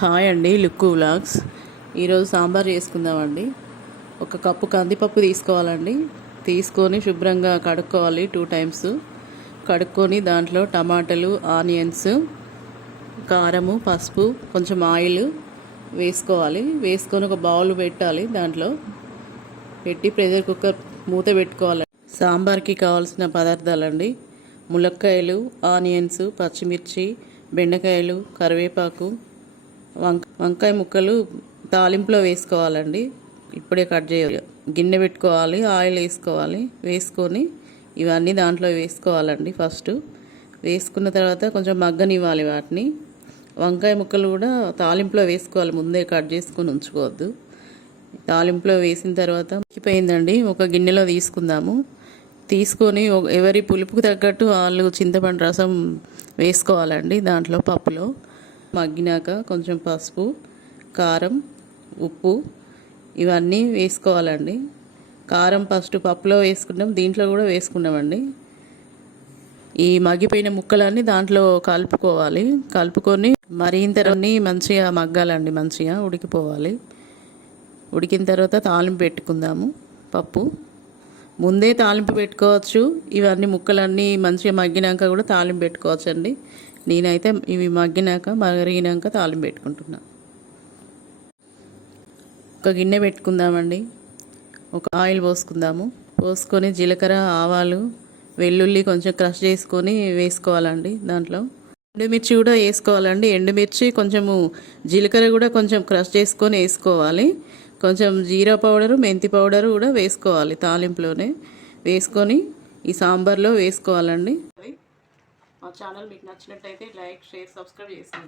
Hi అండి, look vlogs. ఈరోజు సాంబార్ చేసుకుందామండి. ఒక కప్పు కందిపప్పు తీసుకోవాలండి. తీసుకొని శుభ్రంగా కడుక్కోవాలి 2 times. కడుక్కొని దాంట్లో టమాటాలు, ఆనియన్స్, కారము, పసుపు, కొంచెం ఆయిల్ వేసుకోవాలి. వేసుకొని ఒక బౌల్ పెట్టాలి. దాంట్లో పెట్టి ప్రెషర్ కుక్కర్ మూత పెట్టుకోవాలి. సాంబార్కి కావాల్సిన పదార్థాలండి: ములక్కాయలు, ఆనియన్స్, పచ్చిమిర్చి, బెండకాయలు, కరివేపాకు, వంకాయ ముక్కలు తాలింపులో వేసుకోవాలండి. ఇప్పుడే కట్ చేయాలి. గిన్నె పెట్టుకోవాలి, ఆయిల్ వేసుకోవాలి. వేసుకొని ఇవన్నీ దాంట్లో వేసుకోవాలండి. ఫస్ట్ వేసుకున్న తర్వాత కొంచెం మగ్గనివ్వాలి వాటిని. వంకాయ ముక్కలు కూడా తాలింపులో వేసుకోవాలి, ముందే కట్ చేసుకొని ఉంచుకోవద్దు. తాలింపులో వేసిన తర్వాత మగ్గిపోయిందండి. ఒక గిన్నెలో తీసుకుందాము. తీసుకొని ఎవరి పులుపుకు తగ్గట్టు వాళ్ళు చింతపండు రసం వేసుకోవాలండి. దాంట్లో పప్పులో మగ్గినాక కొంచెం పసుపు, కారం, ఉప్పు ఇవన్నీ వేసుకోవాలండి. కారం ఫస్ట్ పప్పులో వేసుకున్నాం, దీంట్లో కూడా వేసుకున్నామండి. ఈ మగ్గిపోయిన ముక్కలన్నీ దాంట్లో కలుపుకోవాలి. కలుపుకొని మరిగిన తర్వాత మంచిగా మగ్గాలండి, మంచిగా ఉడికిపోవాలి. ఉడికిన తర్వాత తాలింపు పెట్టుకుందాము. పప్పు ముందే తాలింపు పెట్టుకోవచ్చు. ఇవన్నీ ముక్కలన్నీ మంచిగా మగ్గినాక కూడా తాలింపు పెట్టుకోవచ్చు అండి. నేనైతే ఇవి మరిగినాక తాలింపు పెట్టుకుంటున్నా. ఒక గిన్నె పెట్టుకుందామండి. ఒక ఆయిల్ పోసుకుందాము. పోసుకొని జీలకర్ర, ఆవాలు, వెల్లుల్లి కొంచెం క్రష్ చేసుకొని వేసుకోవాలండి. దాంట్లో ఎండుమిర్చి కూడా వేసుకోవాలండి. ఎండుమిర్చి కొంచెము, జీలకర్ర కూడా కొంచెం క్రష్ చేసుకొని వేసుకోవాలి. కొంచెం జీరా పౌడరు, మెంతి పౌడరు కూడా వేసుకోవాలి. తాలింపులోనే వేసుకొని ఈ సాంబార్లో వేసుకోవాలండి. మా ఛానల్ మీకు నచ్చినట్టయితే లైక్, షేర్, సబ్స్క్రైబ్ చేయండి.